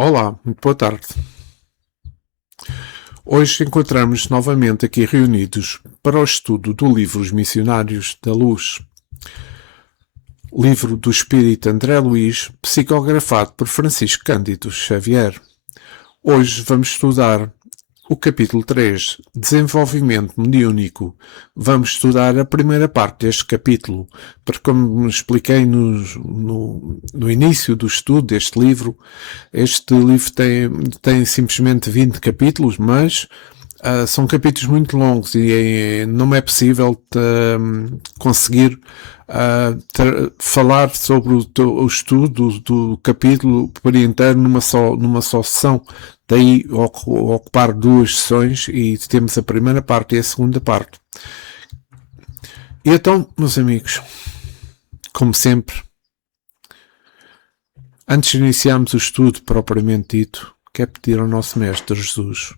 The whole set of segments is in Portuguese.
Olá, muito boa tarde. Hoje encontramos novamente aqui reunidos para o estudo do livro Os Missionários da Luz, livro do espírito André Luiz, psicografado por Francisco Cândido Xavier. Hoje vamos estudar o capítulo 3, Desenvolvimento Mediúnico. Vamos estudar a primeira parte deste capítulo, porque como expliquei no início do estudo deste livro, este livro tem simplesmente 20 capítulos, mas são capítulos muito longos e não é possível conseguir falar sobre o estudo do capítulo por inteiro numa só sessão. Daí ocupar duas sessões e temos a primeira parte e a segunda parte. E então, meus amigos, como sempre, antes de iniciarmos o estudo propriamente dito, quero pedir ao nosso Mestre Jesus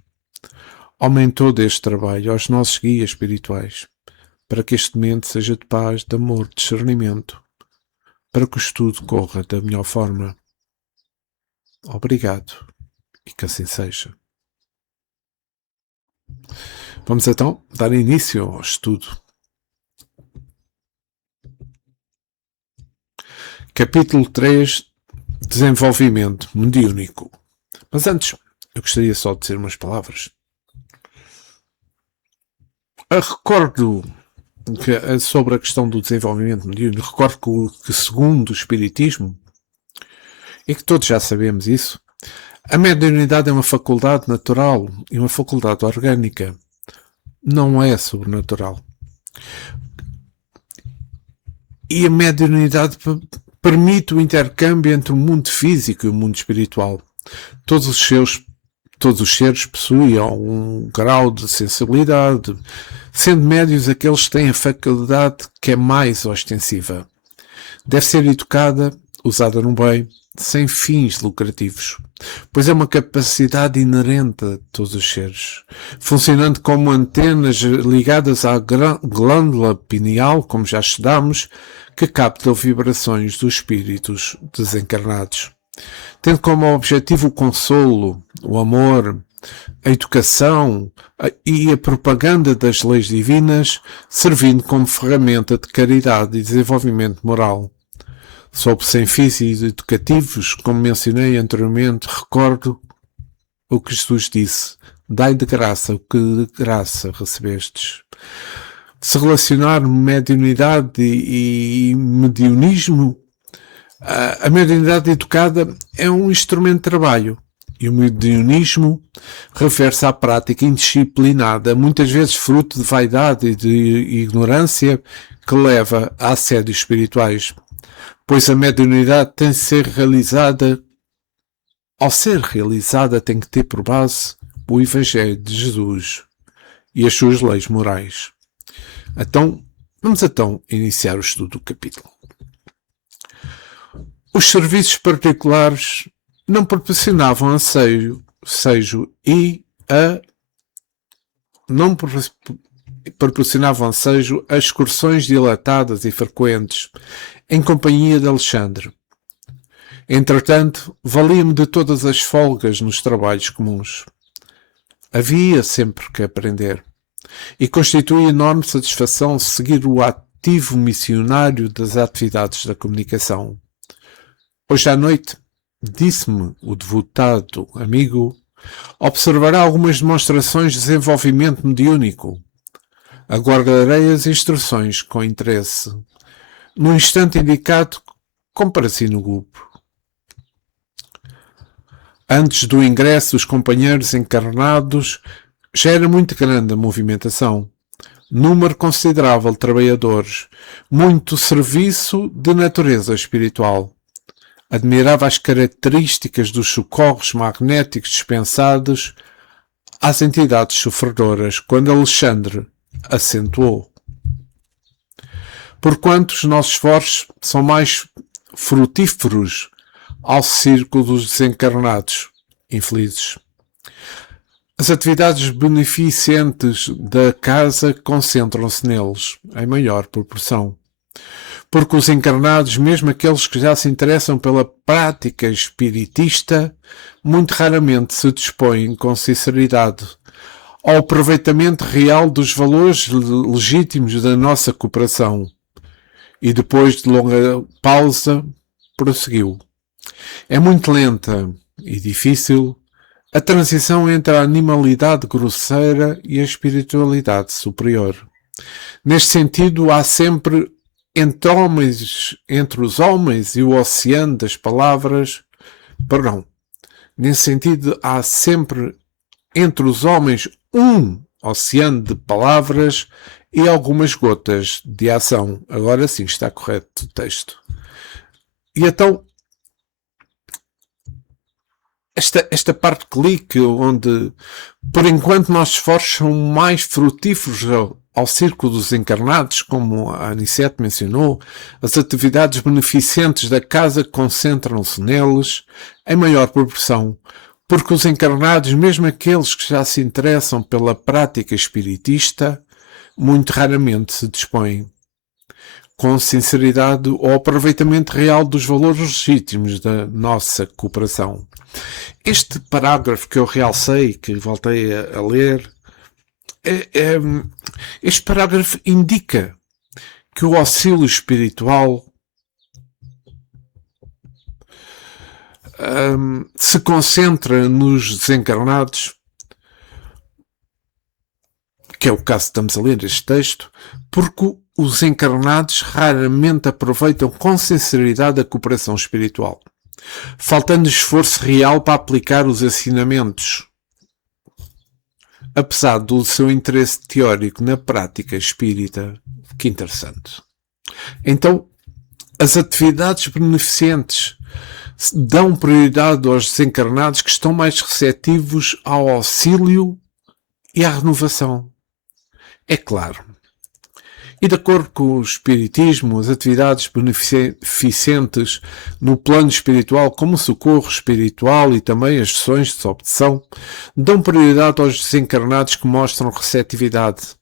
aumentou deste trabalho aos nossos guias espirituais, para que este momento seja de paz, de amor, de discernimento, para que o estudo corra da melhor forma. Obrigado, e que assim seja. Vamos então dar início ao estudo. Capítulo 3, Desenvolvimento Mediúnico. Mas antes, eu gostaria só de dizer umas palavras. Recordo que, sobre a questão do desenvolvimento mediúnico, recordo que segundo o Espiritismo, e que todos já sabemos isso, a mediunidade é uma faculdade natural e uma faculdade orgânica. Não é sobrenatural. E a mediunidade permite o intercâmbio entre o mundo físico e o mundo espiritual. Todos os seres possuem um grau de sensibilidade, sendo médios aqueles que têm a faculdade que é mais ostensiva. Deve ser educada, usada no bem, sem fins lucrativos, pois é uma capacidade inerente a todos os seres, funcionando como antenas ligadas à glândula pineal, como já estudamos, que captam vibrações dos espíritos desencarnados, tendo como objetivo o consolo, o amor, a educação e a propaganda das leis divinas, servindo como ferramenta de caridade e desenvolvimento moral. Sob sem fins educativos, como mencionei anteriormente, recordo o que Jesus disse: dai de graça o que de graça recebestes. Se relacionar mediunidade e mediunismo, a mediunidade educada é um instrumento de trabalho. E o mediunismo refere-se à prática indisciplinada, muitas vezes fruto de vaidade e de ignorância, que leva a assédios espirituais. Pois a mediunidade tem de ser realizada, ao ser realizada, tem que ter por base o Evangelho de Jesus e as suas leis morais. Então, vamos iniciar o estudo do capítulo. Os serviços particulares não proporcionavam anseio e não proporcionavam anseio a excursões dilatadas e frequentes em companhia de Alexandre. Entretanto, valia-me de todas as folgas nos trabalhos comuns. Havia sempre que aprender, e constitui enorme satisfação seguir o ativo missionário das atividades da comunicação. Hoje à noite, disse-me o devotado amigo, observará algumas demonstrações de desenvolvimento mediúnico. Aguardarei as instruções com interesse. No instante indicado, compareci no grupo. Antes do ingresso dos companheiros encarnados, já era muito grande a movimentação. Número considerável de trabalhadores, muito serviço de natureza espiritual. Admirava as características dos socorros magnéticos dispensados às entidades sofredoras, quando Alexandre acentuou: porquanto os nossos esforços são mais frutíferos ao círculo dos desencarnados infelizes. As atividades beneficentes da casa concentram-se neles, em maior proporção. porque os encarnados, mesmo aqueles que já se interessam pela prática espiritista, muito raramente se dispõem com sinceridade ao aproveitamento real dos valores legítimos da nossa cooperação. E depois de longa pausa, prosseguiu. É muito lenta e difícil a transição entre a animalidade grosseira e a espiritualidade superior. Neste sentido, há sempre entre os homens e o oceano das palavras, nesse sentido, há sempre entre os homens um oceano de palavras e algumas gotas de ação. Agora sim está correto o texto. E então, esta parte clique, onde por enquanto nossos esforços são mais frutíferos ao círculo dos encarnados, como a Anicete mencionou, as atividades beneficentes da casa concentram-se neles em maior proporção, porque os encarnados, mesmo aqueles que já se interessam pela prática espiritista, muito raramente se dispõem com sinceridade ao aproveitamento real dos valores legítimos da nossa cooperação. Este parágrafo que eu realcei, que voltei a ler, este parágrafo indica que o auxílio espiritual se concentra nos desencarnados, que é o caso que estamos a ler este texto, porque os encarnados raramente aproveitam com sinceridade a cooperação espiritual, faltando esforço real para aplicar os ensinamentos, apesar do seu interesse teórico na prática espírita. Que interessante. Então, as atividades beneficentes dão prioridade aos desencarnados que estão mais receptivos ao auxílio e à renovação. É claro. E de acordo com o Espiritismo, as atividades beneficentes no plano espiritual, como o socorro espiritual e também as sessões de desobsessão, dão prioridade aos desencarnados que mostram receptividade.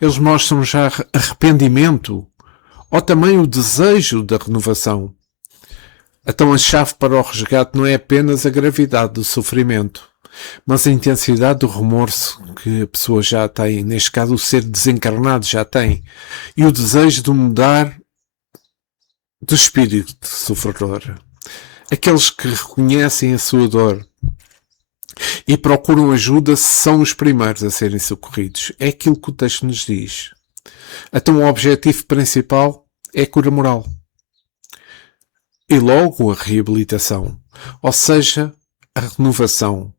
Eles mostram já arrependimento ou também o desejo da renovação. Então a chave para o resgate não é apenas a gravidade do sofrimento, mas a intensidade do remorso que a pessoa já tem, neste caso o ser desencarnado já tem, e o desejo de mudar do espírito sofredor. Aqueles que reconhecem a sua dor e procuram ajuda são os primeiros a serem socorridos. É aquilo que o texto nos diz. Então o objetivo principal é a cura moral. E logo a reabilitação, ou seja, a renovação.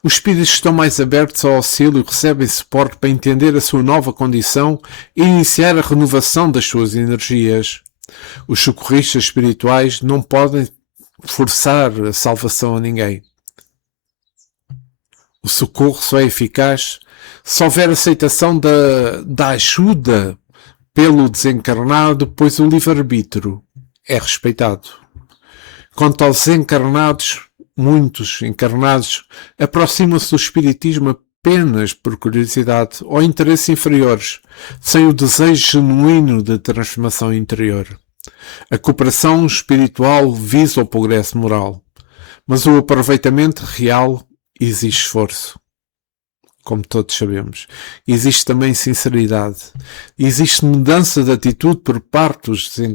Os espíritos estão mais abertos ao auxílio e recebem suporte para entender a sua nova condição e iniciar a renovação das suas energias. Os socorristas espirituais não podem forçar a salvação a ninguém. O socorro só é eficaz se houver aceitação da ajuda pelo desencarnado, pois o livre-arbítrio é respeitado. Quanto aos encarnados, muitos encarnados aproximam-se do espiritismo apenas por curiosidade ou interesses inferiores, sem o desejo genuíno de transformação interior. A cooperação espiritual visa o progresso moral, mas o aproveitamento real exige esforço. Como todos sabemos. Existe também sinceridade. Existe mudança de atitude por parte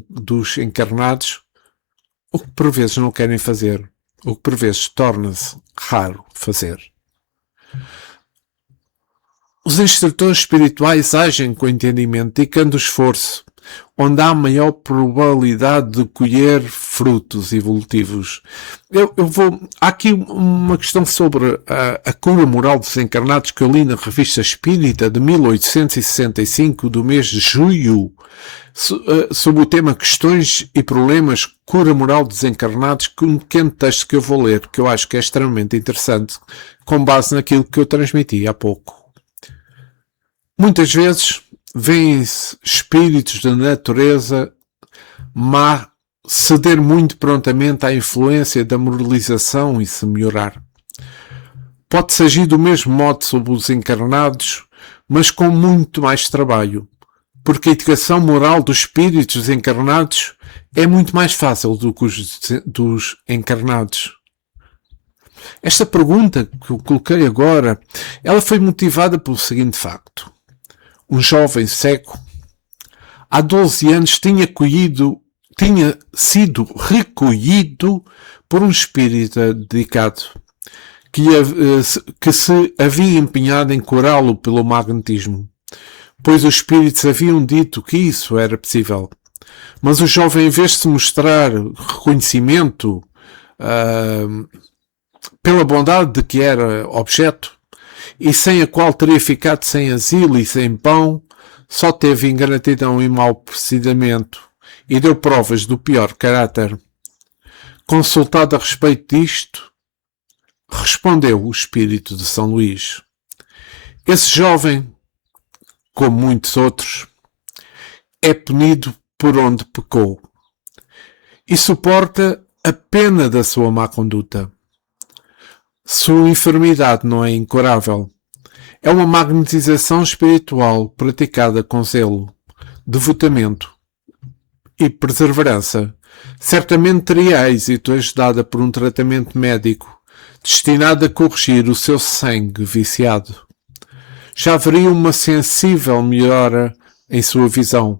dos encarnados, o que por vezes não querem fazer. O que por vezes torna-se raro fazer. Os instrutores espirituais agem com entendimento, dedicando esforço, onde há maior probabilidade de colher frutos evolutivos. Há aqui uma questão sobre a cura moral dos encarnados que eu li na Revista Espírita de 1865, do mês de julho, sobre o tema Questões e Problemas, Cura Moral dos Encarnados, com um pequeno texto que eu vou ler, que eu acho que é extremamente interessante, com base naquilo que eu transmiti há pouco. Muitas vezes vêm-se espíritos da natureza má ceder muito prontamente à influência da moralização e se melhorar. Pode-se agir do mesmo modo sobre os encarnados, mas com muito mais trabalho. porque a educação moral dos espíritos encarnados é muito mais fácil do que os dos encarnados. Esta pergunta que eu coloquei agora, ela foi motivada pelo seguinte facto. Um jovem cego, há 12 anos, tinha sido recolhido por um espírita dedicado, que se havia empenhado em curá-lo pelo magnetismo, pois os espíritos haviam dito que isso era possível. Mas o jovem, em vez de se mostrar reconhecimento pela bondade de que era objeto, e sem a qual teria ficado sem asilo e sem pão, só teve ingratidão e mau procedimento, e deu provas do pior caráter. Consultado a respeito disto, respondeu o espírito de São Luís: esse jovem, como muitos outros, é punido por onde pecou e suporta a pena da sua má conduta. Sua enfermidade não é incurável. É uma magnetização espiritual praticada com zelo, devotamento e perseverança. Certamente teria êxito ajudada por um tratamento médico destinado a corrigir o seu sangue viciado. Já haveria uma sensível melhora em sua visão,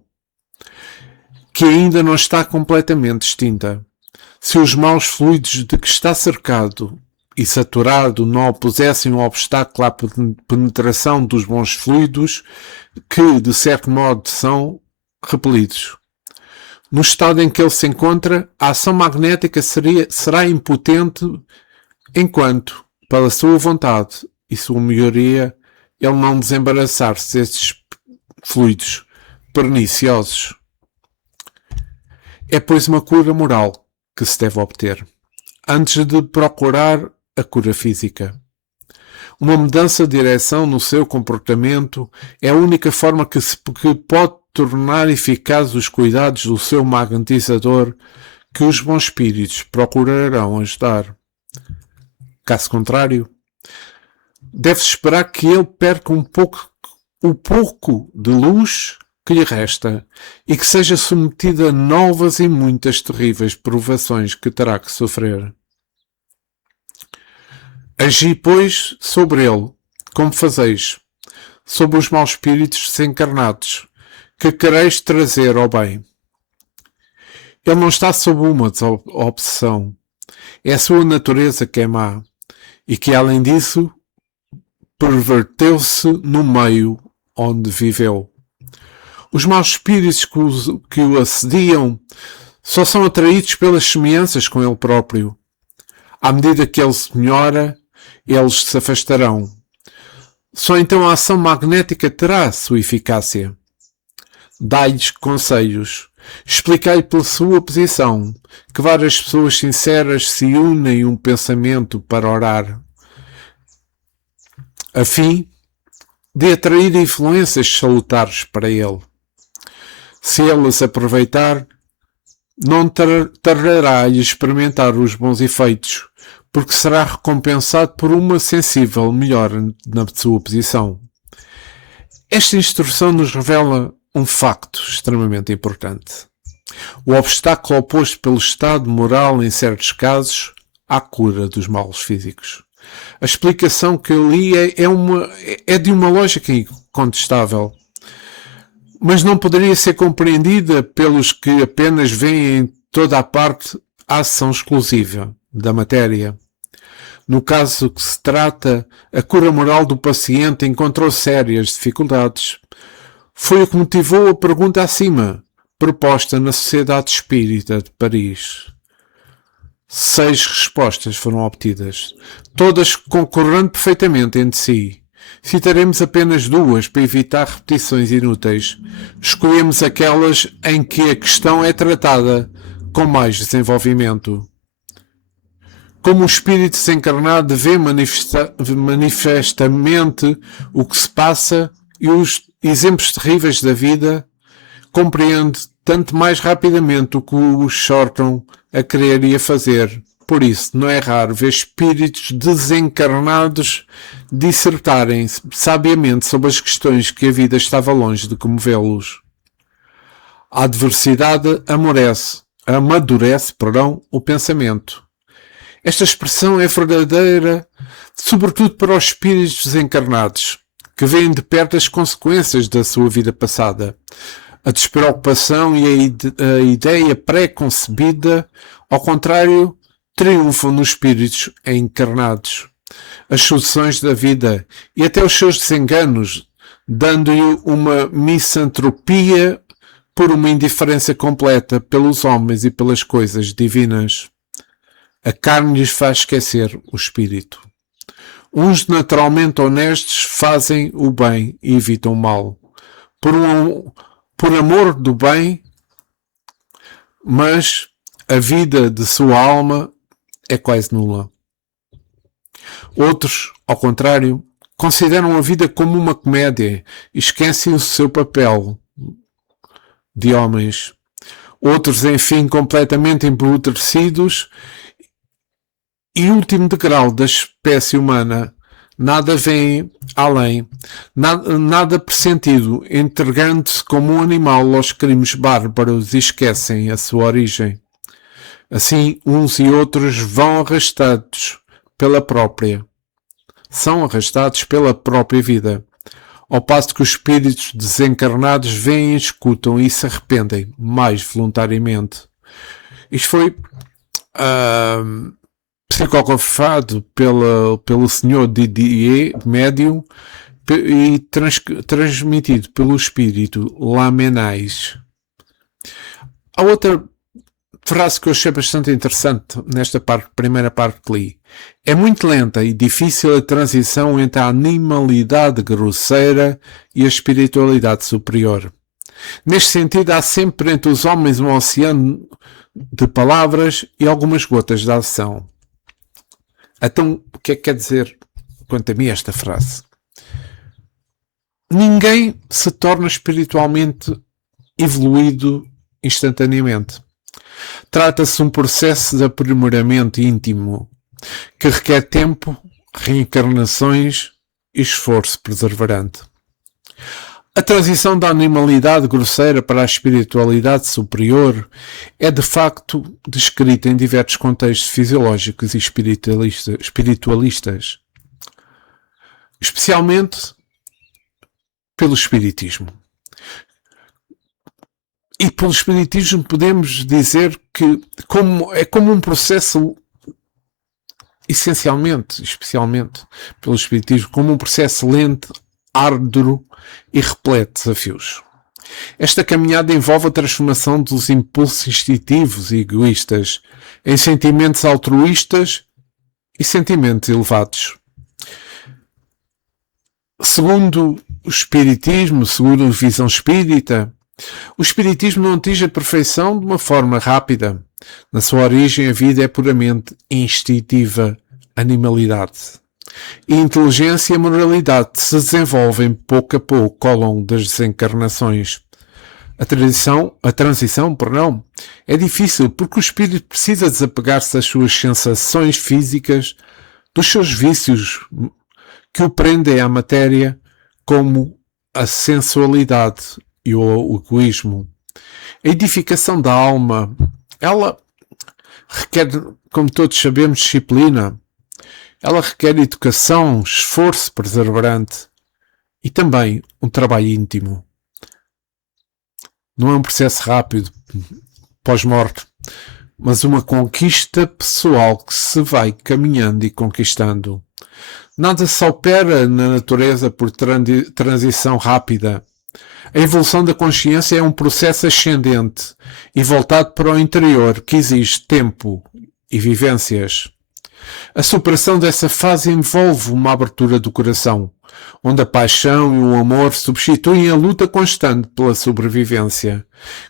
que ainda não está completamente extinta. Se os maus fluidos de que está cercado e saturado não opusessem um obstáculo à penetração dos bons fluidos, que, de certo modo, são repelidos. No estado em que ele se encontra, a ação magnética será impotente enquanto, pela sua vontade e sua melhoria, ele não desembaraçar-se destes fluidos perniciosos. É, pois, uma cura moral que se deve obter, antes de procurar a cura física. Uma mudança de direção no seu comportamento é a única forma que pode tornar eficazes os cuidados do seu magnetizador, que os bons espíritos procurarão ajudar. Caso contrário, deve-se esperar que ele perca o pouco de luz que lhe resta e que seja submetido a novas e muitas terríveis provações que terá que sofrer. Agi, pois, sobre ele, como fazeis, sobre os maus espíritos desencarnados, que quereis trazer ao bem. Ele não está sob uma obsessão. É a sua natureza que é má, e que, além disso, perverteu-se no meio onde viveu. Os maus espíritos que o assediam só são atraídos pelas semelhanças com ele próprio. À medida que ele se melhora, eles se afastarão. Só então a ação magnética terá a sua eficácia. Dai-lhes conselhos. Explicai pela sua posição que várias pessoas sinceras se unem um pensamento para orar, a fim de atrair influências salutares para ele. Se ele as aproveitar, não tardará a experimentar os bons efeitos, porque será recompensado por uma sensível melhora na sua posição. Esta instrução nos revela um facto extremamente importante. O obstáculo oposto pelo estado moral, em certos casos, à cura dos males físicos. A explicação que eu li é de uma lógica incontestável, mas não poderia ser compreendida pelos que apenas veem em toda a parte a ação exclusiva da matéria. No caso que se trata, a cura moral do paciente encontrou sérias dificuldades. Foi o que motivou a pergunta acima, proposta na Sociedade Espírita de Paris. 6 respostas foram obtidas, todas concordando perfeitamente entre si. Citaremos apenas 2 para evitar repetições inúteis. Escolhemos aquelas em que a questão é tratada com mais desenvolvimento. Como o espírito desencarnado vê manifestamente o que se passa e os exemplos terríveis da vida, compreende tanto mais rapidamente o que os exortam a querer e a fazer. Por isso, não é raro ver espíritos desencarnados dissertarem sabiamente sobre as questões que a vida estava longe de comovê-los. A adversidade amadurece, o pensamento. Esta expressão é verdadeira, sobretudo para os espíritos desencarnados, que veem de perto as consequências da sua vida passada. A despreocupação e a ideia pré-concebida, ao contrário, triunfam nos espíritos encarnados. As soluções da vida e até os seus desenganos, dando-lhe uma misantropia por uma indiferença completa pelos homens e pelas coisas divinas. A carne lhes faz esquecer o espírito. Uns naturalmente honestos fazem o bem e evitam o mal. Por amor do bem, mas a vida de sua alma é quase nula. Outros, ao contrário, consideram a vida como uma comédia e esquecem o seu papel de homens. Outros, enfim, completamente empobrecidos e último degrau da espécie humana, nada vem além, nada pressentido, entregando-se como um animal aos crimes bárbaros e esquecem a sua origem. Assim, uns e outros são arrastados pela própria vida, ao passo que os espíritos desencarnados veem, escutam e se arrependem mais voluntariamente. Isto foi psicografado pelo Sr. Didier, médium, e transmitido pelo espírito Lamennais. A outra frase que eu achei bastante interessante nesta primeira parte que li: é muito lenta e difícil a transição entre a animalidade grosseira e a espiritualidade superior. Neste sentido, há sempre entre os homens um oceano de palavras e algumas gotas de ação. Então, o que é que quer dizer, quanto a mim, esta frase? Ninguém se torna espiritualmente evoluído instantaneamente. Trata-se de um processo de aprimoramento íntimo que requer tempo, reencarnações e esforço perseverante. A transição da animalidade grosseira para a espiritualidade superior é de facto descrita em diversos contextos fisiológicos e espiritualistas, especialmente pelo Espiritismo. E pelo Espiritismo podemos dizer que é como um processo, especialmente pelo Espiritismo, como um processo lento, árduo e repleto de desafios. Esta caminhada envolve a transformação dos impulsos instintivos e egoístas em sentimentos altruístas e sentimentos elevados. Segundo o Espiritismo, segundo a visão espírita, o Espiritismo não atinge a perfeição de uma forma rápida. Na sua origem, a vida é puramente instintiva, animalidade. E inteligência e moralidade se desenvolvem pouco a pouco ao longo das desencarnações. A transição é difícil porque o espírito precisa desapegar-se das suas sensações físicas, dos seus vícios que o prendem à matéria, como a sensualidade e o egoísmo. A edificação da alma, ela requer, como todos sabemos, disciplina. Ela requer educação, esforço perseverante e também um trabalho íntimo. Não é um processo rápido, pós-morte, mas uma conquista pessoal que se vai caminhando e conquistando. Nada se opera na natureza por transição rápida. A evolução da consciência é um processo ascendente e voltado para o interior que exige tempo e vivências. A superação dessa fase envolve uma abertura do coração, onde a paixão e o amor substituem a luta constante pela sobrevivência.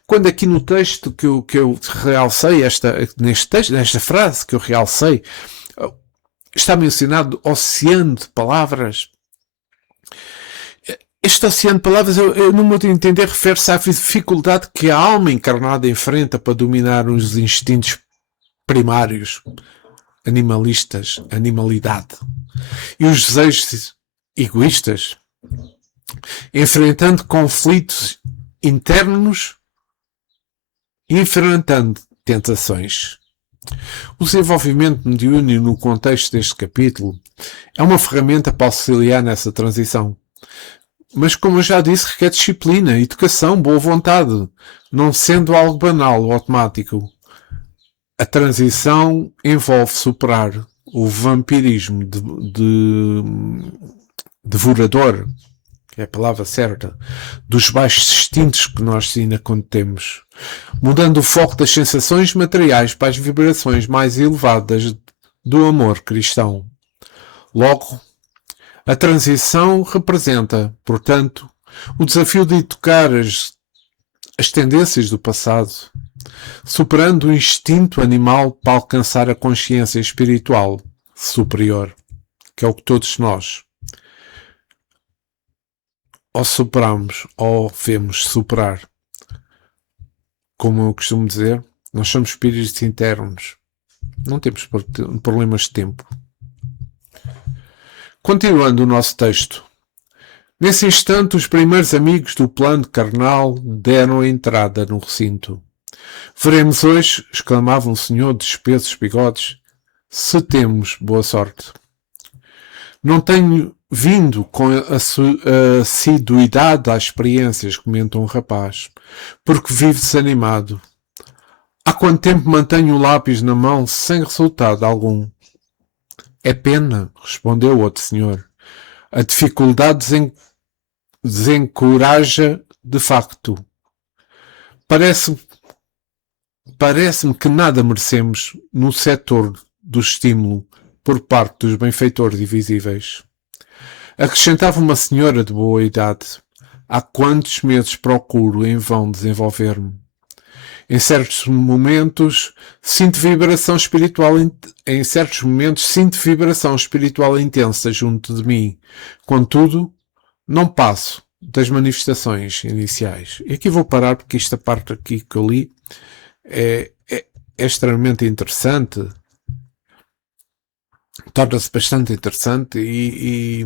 Quando aqui no texto que eu realcei, nesta frase que eu realcei, está mencionado oceano de palavras. Este oceano de palavras, no meu entender, refere-se à dificuldade que a alma encarnada enfrenta para dominar os instintos primários, animalistas, animalidade, e os desejos egoístas, enfrentando conflitos internos enfrentando tentações. O desenvolvimento mediúnico no contexto deste capítulo é uma ferramenta para auxiliar nessa transição. Mas, como eu já disse, requer disciplina, educação, boa vontade, não sendo algo banal ou automático. A transição envolve superar o vampirismo devorador, que é a palavra certa, dos baixos instintos que nós ainda contemos, mudando o foco das sensações materiais para as vibrações mais elevadas do amor cristão. Logo, a transição representa, portanto, o desafio de educar as tendências do passado, superando o instinto animal para alcançar a consciência espiritual superior, que é o que todos nós ou superamos ou devemos superar. Como eu costumo dizer, nós somos espíritos internos. Não temos problemas de tempo. Continuando o nosso texto. Nesse instante, os primeiros amigos do plano carnal deram a entrada no recinto. Veremos hoje, exclamava um senhor de espessos bigodes, se temos boa sorte. Não tenho vindo com a assiduidade às experiências, comenta um rapaz, porque vivo desanimado. Há quanto tempo mantenho o lápis na mão sem resultado algum? É pena, respondeu outro senhor. A dificuldade desencoraja de facto. Parece-me que nada merecemos no setor do estímulo por parte dos benfeitores invisíveis. Acrescentava uma senhora de boa idade. Há quantos meses procuro em vão desenvolver-me. Em certos momentos sinto vibração espiritual intensa junto de mim. Contudo, não passo das manifestações iniciais. E aqui vou parar porque esta parte aqui que eu li é extremamente interessante. Torna-se bastante interessante e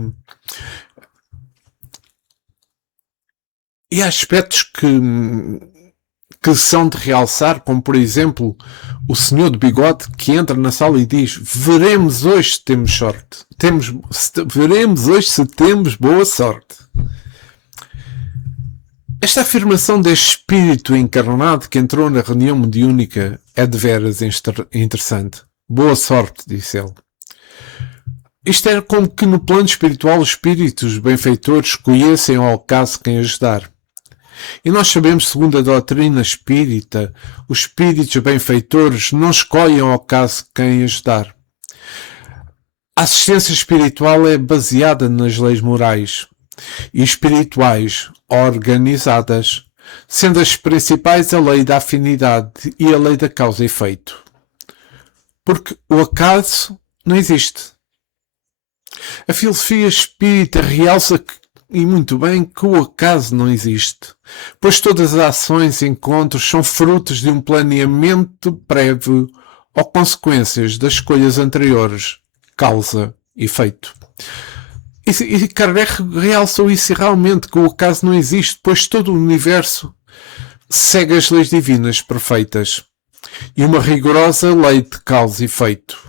há aspectos que são de realçar, como por exemplo o senhor de bigode que entra na sala e diz: veremos hoje se temos sorte. Veremos hoje se temos boa sorte. Esta afirmação deste espírito encarnado que entrou na reunião mediúnica é de veras interessante. Boa sorte, disse ele. Isto é como que no plano espiritual os espíritos benfeitores escolhessem ao acaso quem ajudar. E nós sabemos, segundo a doutrina espírita, os espíritos benfeitores não escolhem ao acaso quem ajudar. A assistência espiritual é baseada nas leis morais e espirituais organizadas, sendo as principais a lei da afinidade e a lei da causa e efeito. Porque o acaso não existe. A filosofia espírita realça e muito bem que o acaso não existe, pois todas as ações e encontros são frutos de um planeamento prévio ou consequências das escolhas anteriores, causa e efeito. E Kardec realçou isso realmente, que o acaso não existe, pois todo o universo segue as leis divinas perfeitas e uma rigorosa lei de causa e efeito.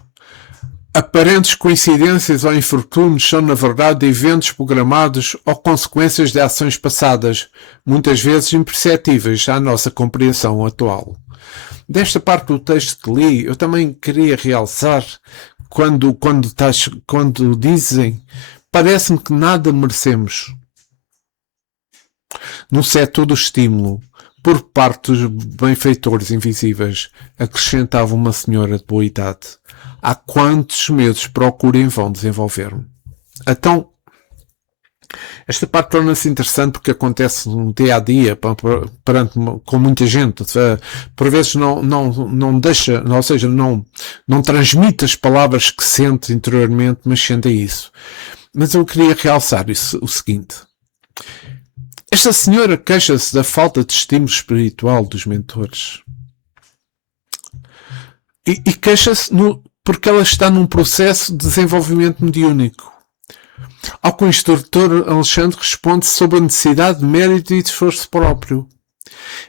Aparentes coincidências ou infortúnios são, na verdade, eventos programados ou consequências de ações passadas, muitas vezes imperceptíveis à nossa compreensão atual. Desta parte do texto que li, eu também queria realçar quando dizem: parece-me que nada merecemos no setor do estímulo por parte dos benfeitores invisíveis, acrescentava uma senhora de boa idade. Há quantos meses procuro em vão desenvolver-me? Então, esta parte torna-se interessante porque acontece no dia a dia, com muita gente. Por vezes não deixa, ou seja, não transmite as palavras que sente interiormente, mas sente isso. Mas eu queria realçar o seguinte. Esta senhora queixa-se da falta de estímulo espiritual dos mentores. E queixa-se porque ela está num processo de desenvolvimento mediúnico. Ao que o instrutor Alexandre responde sobre a necessidade de mérito e de esforço próprio.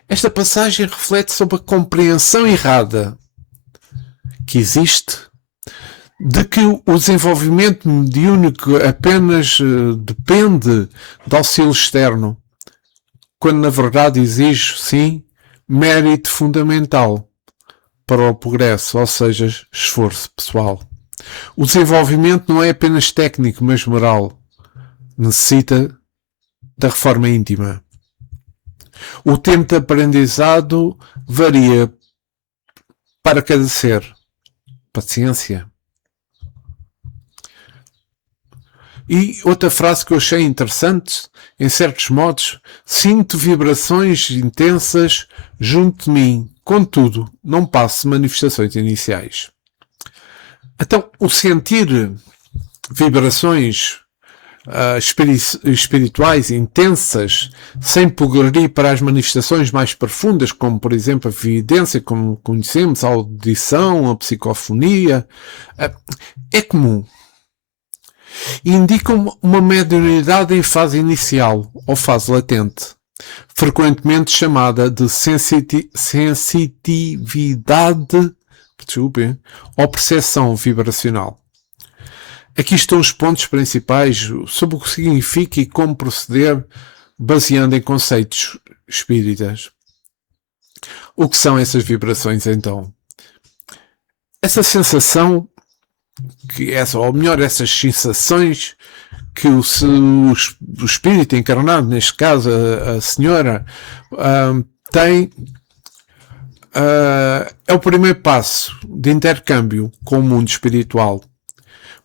Esta passagem reflete sobre a compreensão errada que existe de que o desenvolvimento mediúnico apenas depende do auxílio externo, quando na verdade exige, sim, mérito fundamental para o progresso, ou seja, esforço pessoal. O desenvolvimento não é apenas técnico, mas moral. Necessita da reforma íntima. O tempo de aprendizado varia para cada ser. Paciência. E outra frase que eu achei interessante, em certos modos, sinto vibrações intensas junto de mim, contudo, não passo manifestações iniciais. Então, o sentir vibrações espirituais intensas, sem progredir para as manifestações mais profundas, como por exemplo a evidência, como conhecemos, a audição, a psicofonia, é comum. Indicam uma mediunidade em fase inicial ou fase latente, frequentemente chamada de sensitividade ou percepção vibracional. Aqui estão os pontos principais sobre o que significa e como proceder, baseando em conceitos espíritas. O que são essas vibrações, então? Essa sensação, ou melhor, essas sensações que o espírito encarnado, neste caso a senhora, tem, é o primeiro passo de intercâmbio com o mundo espiritual.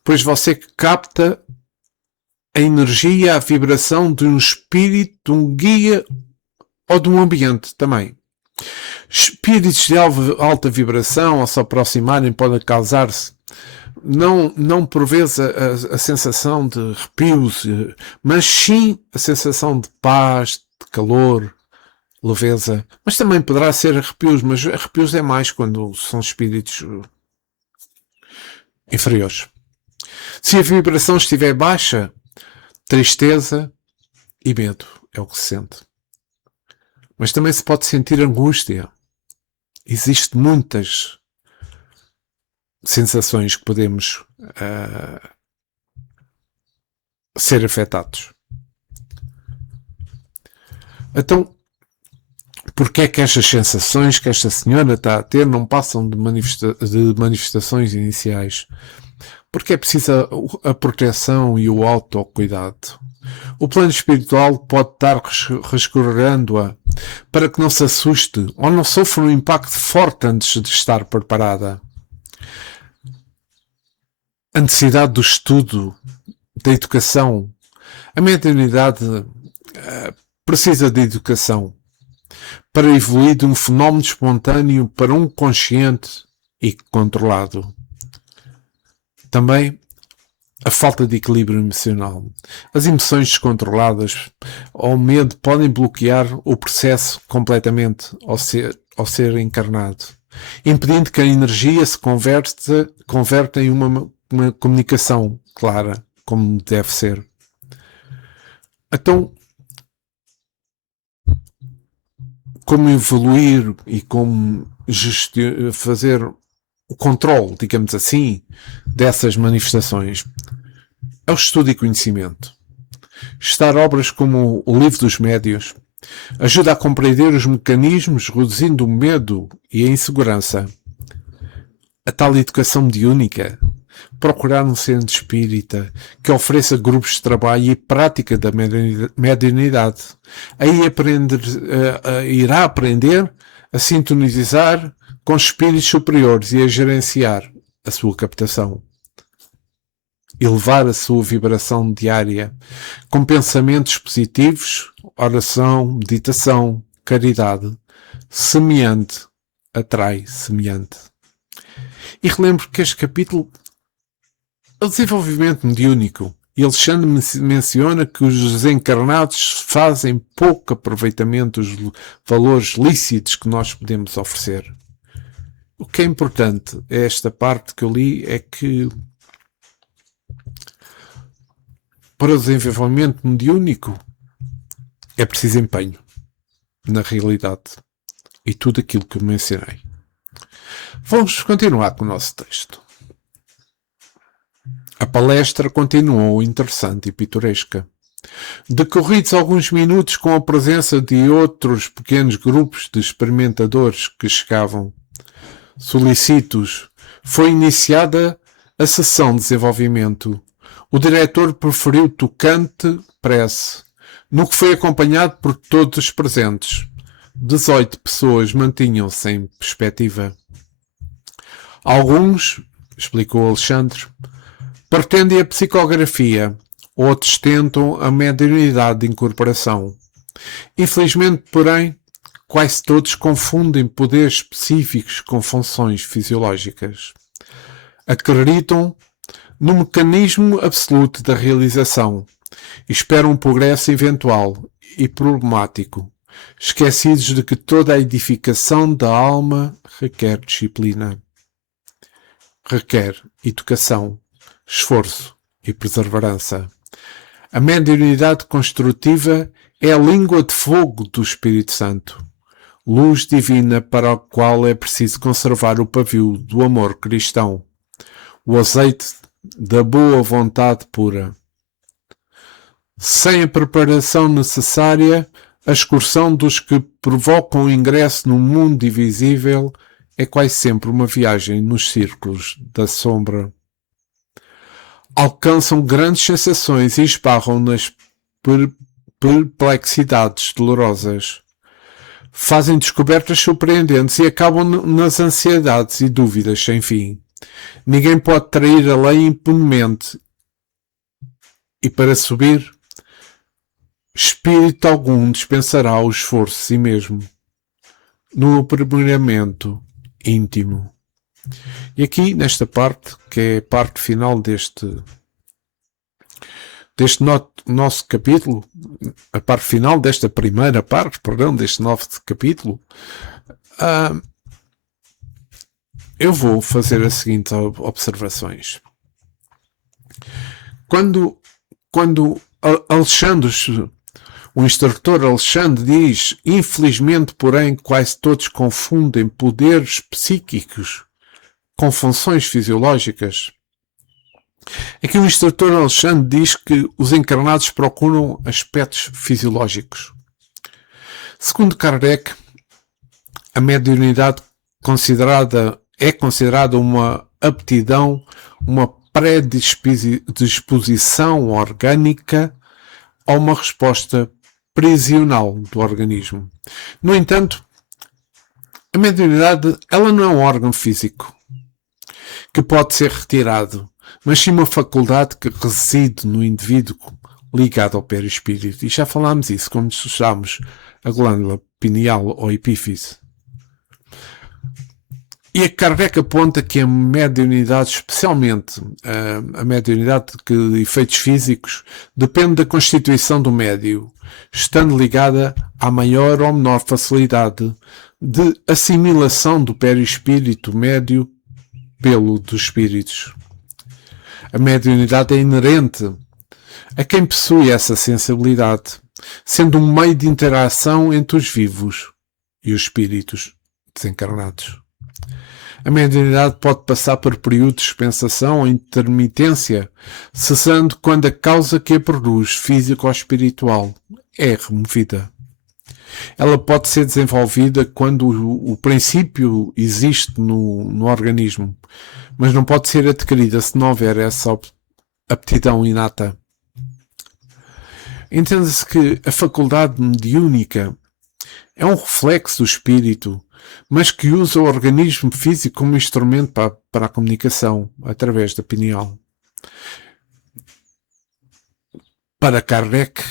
Pois você capta a energia, a vibração de um espírito, de um guia ou de um ambiente também. Espíritos de alta vibração, ao se aproximarem, podem causar-se, não por vezes a sensação de arrepios, mas sim a sensação de paz, de calor, leveza. Mas também poderá ser arrepios, mas arrepios é mais quando são espíritos inferiores. Se a vibração estiver baixa, tristeza e medo é o que se sente. Mas também se pode sentir angústia. Existem muitas sensações que podemos ser afetados. Então, porque é que estas sensações que esta senhora está a ter não passam de manifestações iniciais? Porque é preciso a proteção e o autocuidado. O plano espiritual pode estar resguardando-a para que não se assuste ou não sofra um impacto forte antes de estar preparada. A necessidade do estudo, da educação. A mediunidade precisa de educação para evoluir de um fenómeno espontâneo para um consciente e controlado. Também a falta de equilíbrio emocional. As emoções descontroladas ou medo podem bloquear o processo completamente ao ser encarnado, impedindo que a energia se converta em uma comunicação clara, como deve ser. Então, como evoluir e como fazer o controle, digamos assim, dessas manifestações? É o estudo e conhecimento. Estudar obras como o Livro dos Médiuns ajuda a compreender os mecanismos, reduzindo o medo e a insegurança. A tal educação mediúnica. Procurar um centro espírita que ofereça grupos de trabalho e prática da mediunidade. Aí irá aprender a sintonizar com espíritos superiores e a gerenciar a sua captação. Elevar a sua vibração diária com pensamentos positivos, oração, meditação, caridade. Semeante atrai semeante. E relembro que este capítulo é o desenvolvimento mediúnico. E Alexandre menciona que os desencarnados fazem pouco aproveitamento dos valores lícitos que nós podemos oferecer. O que é importante, esta parte que eu li, é que para o desenvolvimento mediúnico é preciso empenho. na realidade. E tudo aquilo que eu mencionei. Vamos continuar com o nosso texto. A palestra continuou interessante e pitoresca. Decorridos alguns minutos com a presença de outros pequenos grupos de experimentadores que chegavam solícitos, foi iniciada a sessão de desenvolvimento. O diretor preferiu tocante prece, no que foi acompanhado por todos os presentes. 18 pessoas mantinham-se em perspectiva. Alguns, explicou Alexandre, pretendem a psicografia, outros tentam a mediunidade de incorporação. Infelizmente, porém, quase todos confundem poderes específicos com funções fisiológicas. Acreditam no mecanismo absoluto da realização e esperam um progresso eventual e problemático, esquecidos de que toda a edificação da alma requer disciplina. Requer educação, esforço e perseverança. A mediunidade construtiva é a língua de fogo do Espírito Santo, luz divina para a qual é preciso conservar o pavio do amor cristão, o azeite da boa vontade pura. Sem a preparação necessária, a excursão dos que provocam o ingresso no mundo divisível é quase sempre uma viagem nos círculos da sombra. Alcançam grandes sensações e esbarram nas perplexidades dolorosas. Fazem descobertas surpreendentes e acabam nas ansiedades e dúvidas sem fim. Ninguém pode trair a lei impunemente. E para subir, espírito algum dispensará o esforço de si mesmo, no aprimoramento íntimo. E aqui, nesta parte, que é a parte final deste nosso capítulo, a parte final desta primeira parte, deste novo capítulo, eu vou fazer as seguintes observações. Quando Alexandre, o instrutor Alexandre diz, infelizmente, porém, quase todos confundem poderes psíquicos com funções fisiológicas. Aqui o instrutor Alexandre diz que os encarnados procuram aspectos fisiológicos. Segundo Kardec, a mediunidade é considerada uma aptidão, uma predisposição orgânica a uma resposta prisional do organismo. No entanto, a mediunidade ela não é um órgão físico que pode ser retirado, mas sim uma faculdade que reside no indivíduo ligado ao perispírito. E já falámos isso quando estudamos a glândula pineal ou epífise. E a Kardec aponta que a mediunidade, especialmente a mediunidade de efeitos físicos, depende da constituição do médio, estando ligada à maior ou menor facilidade de assimilação do perispírito médio pelo dos espíritos. A mediunidade é inerente a quem possui essa sensibilidade, sendo um meio de interação entre os vivos e os espíritos desencarnados. A mediunidade pode passar por períodos de dispensação ou intermitência, cessando quando a causa que a produz, física ou espiritual, é removida. Ela pode ser desenvolvida quando o princípio existe no organismo, mas não pode ser adquirida se não houver essa aptidão inata. Entende-se que a faculdade mediúnica é um reflexo do espírito, mas que usa o organismo físico como instrumento para a comunicação, através da pineal. Para Kardec,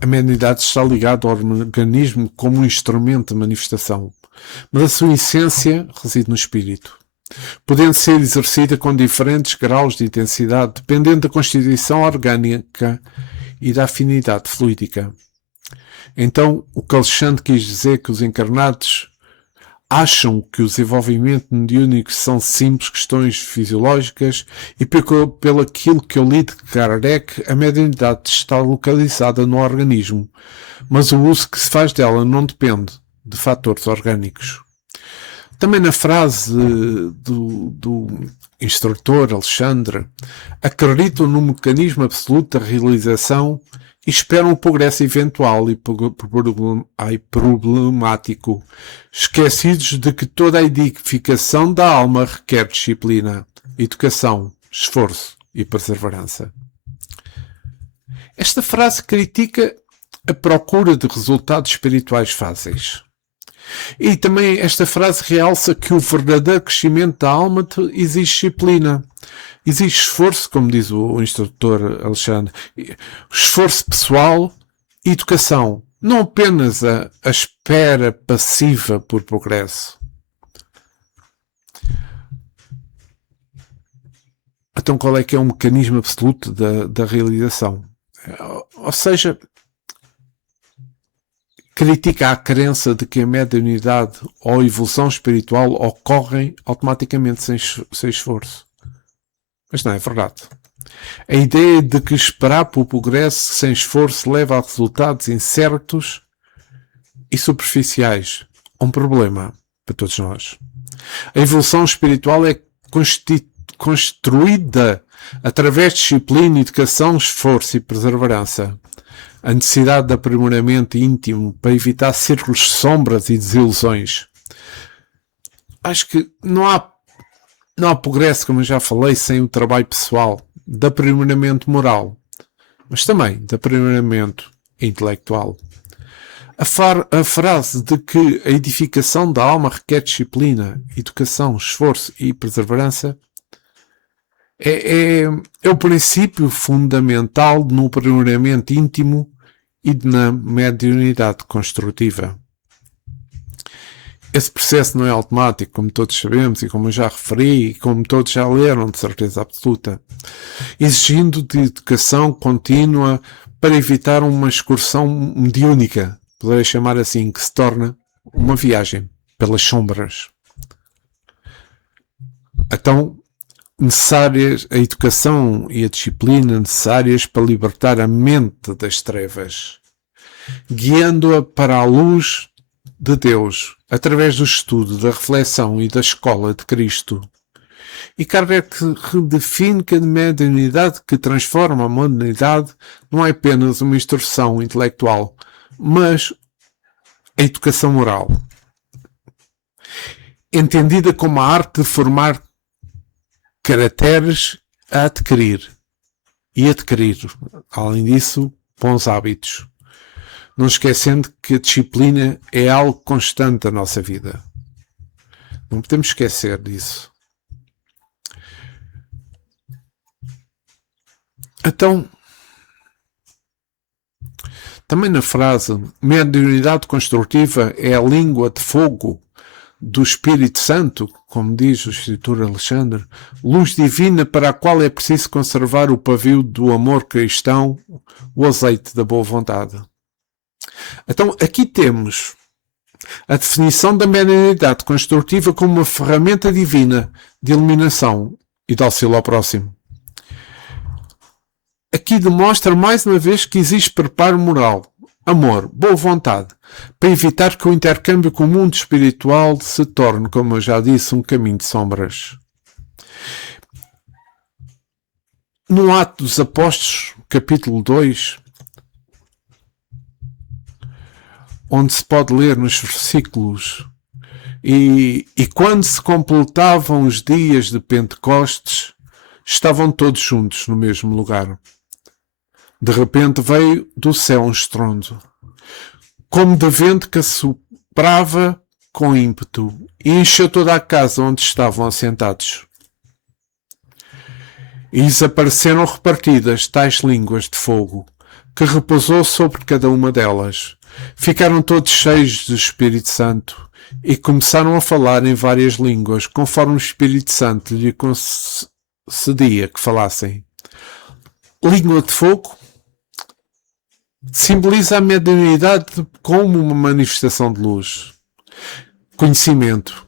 a mediunidade está ligada ao organismo como um instrumento de manifestação, mas a sua essência reside no espírito, podendo ser exercida com diferentes graus de intensidade, dependendo da constituição orgânica e da afinidade fluídica. Então, o que Alexandre quis dizer que os encarnados acham que o desenvolvimento mediúnico são simples questões fisiológicas e pelo aquilo que eu li de Kardec, a mediunidade está localizada no organismo, mas o uso que se faz dela não depende de fatores orgânicos. Também na frase do instrutor Alexandre, acreditam no mecanismo absoluto da realização e esperam o progresso eventual e problemático, esquecidos de que toda a edificação da alma requer disciplina, educação, esforço e perseverança. Esta frase critica a procura de resultados espirituais fáceis. E também esta frase realça que o verdadeiro crescimento da alma exige disciplina, exige esforço, como diz o instrutor Alexandre, esforço pessoal e educação, não apenas a espera passiva por progresso. Então qual é que é o mecanismo absoluto da realização? Ou seja, critica a crença de que a mediunidade ou a evolução espiritual ocorrem automaticamente sem esforço. Mas não é verdade. A ideia de que esperar por progresso sem esforço leva a resultados incertos e superficiais é um problema para todos nós. A evolução espiritual é construída através de disciplina, educação, esforço e perseverança. A necessidade de aprimoramento íntimo para evitar círculos de sombras e desilusões. Acho que não há progresso, como eu já falei, sem o trabalho pessoal, de aprimoramento moral, mas também de aprimoramento intelectual. A frase de que a edificação da alma requer disciplina, educação, esforço e perseverança é o princípio fundamental no aprimoramento íntimo e na mediunidade construtiva. Esse processo não é automático, como todos sabemos e como eu já referi e como todos já leram de certeza absoluta, exigindo de educação contínua para evitar uma excursão mediúnica, poderia chamar assim, que se torna uma viagem pelas sombras. Então, necessárias a educação e a disciplina necessárias para libertar a mente das trevas, guiando-a para a luz de Deus, através do estudo, da reflexão e da escola de Cristo. E Kardec redefine que a mediunidade que transforma a humanidade não é apenas uma instrução intelectual, mas a educação moral, entendida como a arte de formar caracteres a adquirir, além disso, bons hábitos. Não esquecendo que a disciplina é algo constante da nossa vida. Não podemos esquecer disso. Então, também na frase, mediunidade construtiva é a língua de fogo do Espírito Santo, como diz o escritor Alexandre, luz divina para a qual é preciso conservar o pavio do amor cristão, o azeite da boa vontade. Então, aqui temos a definição da mediunidade construtiva como uma ferramenta divina de iluminação e de auxílio ao próximo. Aqui demonstra mais uma vez que existe preparo moral, amor, boa vontade, para evitar que o intercâmbio com o mundo espiritual se torne, como eu já disse, um caminho de sombras. No Atos dos Apóstolos, capítulo 2, onde se pode ler nos versículos e quando se completavam os dias de Pentecostes, estavam todos juntos no mesmo lugar. De repente veio do céu um estrondo, como de vento que soprava com ímpeto, e encheu toda a casa onde estavam assentados. E desapareceram repartidas tais línguas de fogo, que repousou sobre cada uma delas. Ficaram todos cheios do Espírito Santo, e começaram a falar em várias línguas, conforme o Espírito Santo lhe concedia que falassem. Língua de fogo simboliza a mediunidade como uma manifestação de luz. conhecimento,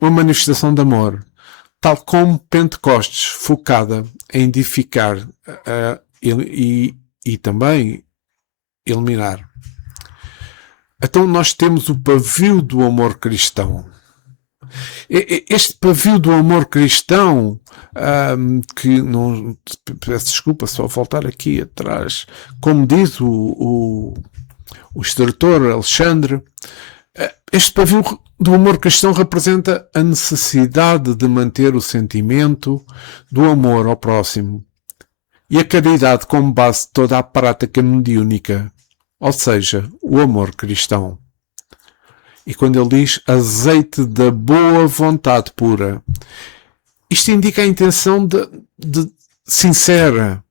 uma manifestação de amor, tal como Pentecostes, focada em edificar e também eliminar. Então nós temos o pavio do amor cristão. Este pavio do amor cristão, que não, peço desculpa, só voltar aqui atrás, como diz o instrutor Alexandre, este pavio do amor cristão representa a necessidade de manter o sentimento do amor ao próximo e a caridade como base de toda a prática mediúnica, ou seja, o amor cristão. E quando ele diz azeite da boa vontade pura, isto indica a intenção de sincera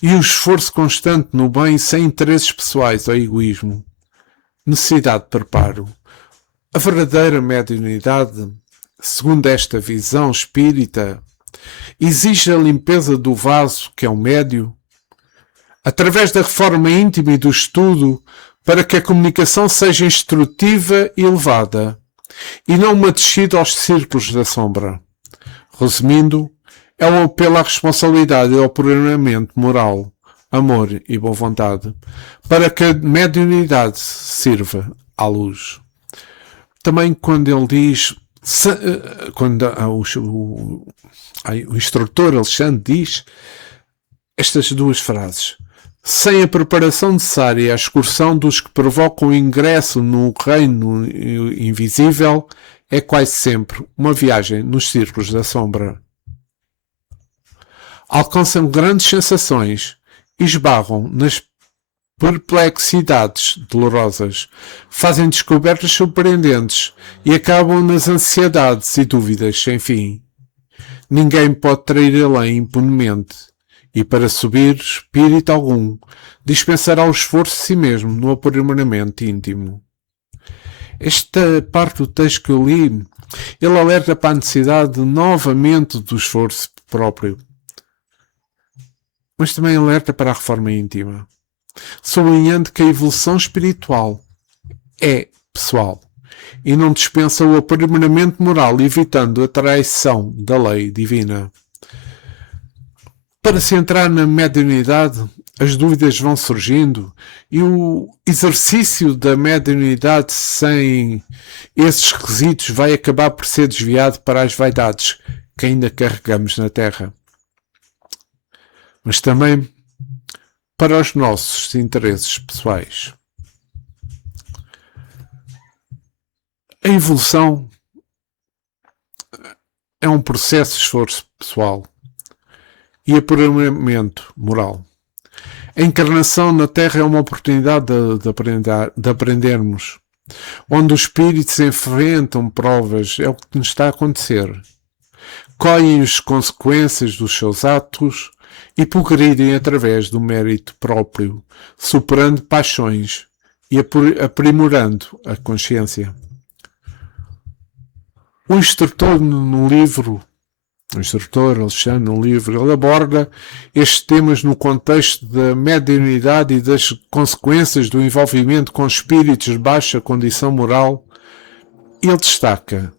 e o esforço constante no bem sem interesses pessoais ou egoísmo. Necessidade de preparo. A verdadeira mediunidade, segundo esta visão espírita, exige a limpeza do vaso, que é o médio, através da reforma íntima e do estudo, para que a comunicação seja instrutiva e elevada, e não uma descida aos círculos da sombra. Resumindo, é um apelo à responsabilidade e ao aprimoramento moral, amor e boa vontade, para que a mediunidade sirva à luz. Também quando ele diz, quando o instrutor Alexandre diz estas duas frases: sem a preparação necessária e a excursão dos que provocam o ingresso no reino invisível, é quase sempre uma viagem nos círculos da sombra. Alcançam grandes sensações e esbarram nas perplexidades dolorosas, fazem descobertas surpreendentes e acabam nas ansiedades e dúvidas sem fim. Ninguém pode trair além impunemente, e para subir espírito algum, dispensará o esforço de si mesmo no aprimoramento íntimo. Esta parte do texto que eu li, ele alerta para a necessidade novamente do esforço próprio, mas também alerta para a reforma íntima, sublinhando que a evolução espiritual é pessoal e não dispensa o aprimoramento moral, evitando a traição da lei divina. Para se entrar na mediunidade, as dúvidas vão surgindo e o exercício da mediunidade sem esses requisitos vai acabar por ser desviado para as vaidades que ainda carregamos na Terra, mas também para os nossos interesses pessoais. A evolução é um processo de esforço pessoal e aprimoramento moral. A encarnação na Terra é uma oportunidade de aprendermos. Onde os espíritos enfrentam provas, é o que nos está a acontecer. Colhem as consequências dos seus atos e progridem através do mérito próprio, superando paixões e aprimorando a consciência. O instrutor Alexandre, no livro, ele aborda estes temas no contexto da mediunidade e das consequências do envolvimento com espíritos de baixa condição moral. Ele destaca: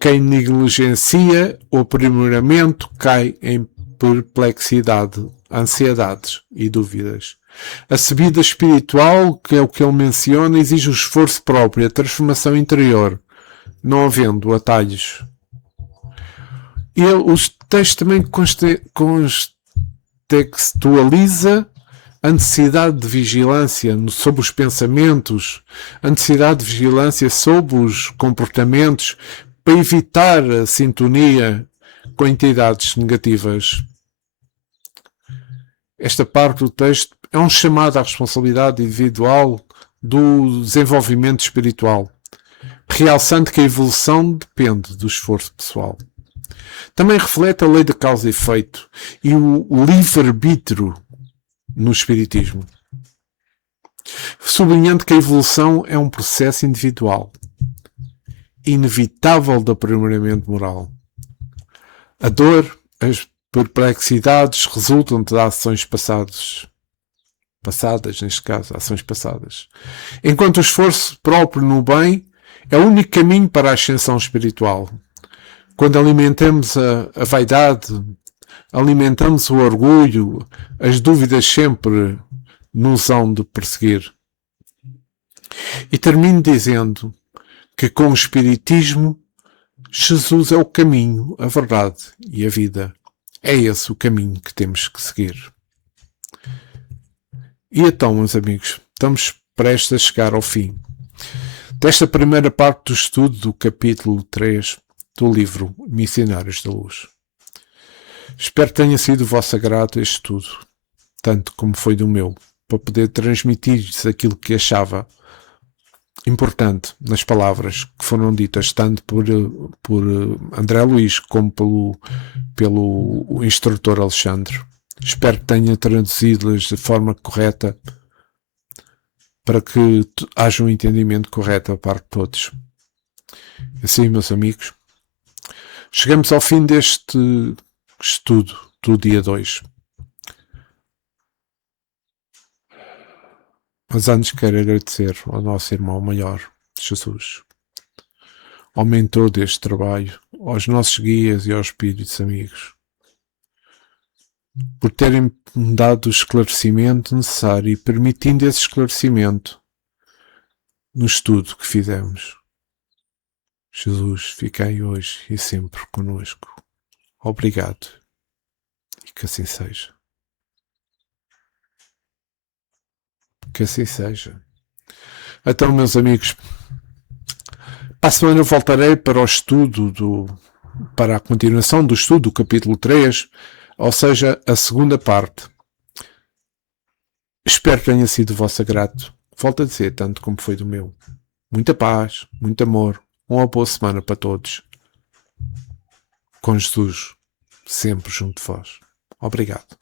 quem negligencia o aprimoramento cai em perplexidade, ansiedades e dúvidas. A subida espiritual, que é o que ele menciona, exige o esforço próprio, a transformação interior, não havendo atalhos. O texto também contextualiza a necessidade de vigilância sobre os pensamentos, a necessidade de vigilância sobre os comportamentos, para evitar a sintonia com entidades negativas. Esta parte do texto é um chamado à responsabilidade individual do desenvolvimento espiritual, realçando que a evolução depende do esforço pessoal. Também reflete a lei da causa e efeito e o livre-arbítrio no espiritismo, sublinhando que a evolução é um processo individual, inevitável de aprimoramento moral. A dor, as perplexidades resultam de ações passadas, neste caso, ações passadas. Enquanto o esforço próprio no bem É o único caminho para a ascensão espiritual. Quando alimentamos a vaidade, alimentamos o orgulho, as dúvidas sempre nos hão de perseguir. E termino dizendo que com o Espiritismo, Jesus é o caminho, a verdade e a vida. É esse o caminho que temos que seguir. E então, meus amigos, estamos prestes a chegar ao fim desta primeira parte do estudo do capítulo 3 do livro Missionários da Luz. Espero que tenha sido do vosso agrado este estudo, tanto como foi do meu, para poder transmitir-lhes aquilo que achava importante nas palavras que foram ditas tanto por André Luís como pelo instrutor Alexandre. Espero que tenha traduzido-las de forma correta para que haja um entendimento correto da parte de todos. Assim, meus amigos, chegamos ao fim deste estudo do dia 2. Mas antes quero agradecer ao nosso irmão maior, Jesus, ao mentor deste trabalho, aos nossos guias e aos espíritos amigos, por terem dado o esclarecimento necessário e permitindo esse esclarecimento no estudo que fizemos. Jesus, fiquei hoje e sempre conosco. Obrigado. E que assim seja. Que assim seja. Então, meus amigos, para a semana eu voltarei para o estudo para a continuação do estudo do capítulo 3, ou seja, a segunda parte. Espero que tenha sido do vosso agrado. Volto a dizer, tanto como foi do meu. Muita paz, muito amor, uma boa semana para todos. Com Jesus sempre junto de vós. Obrigado.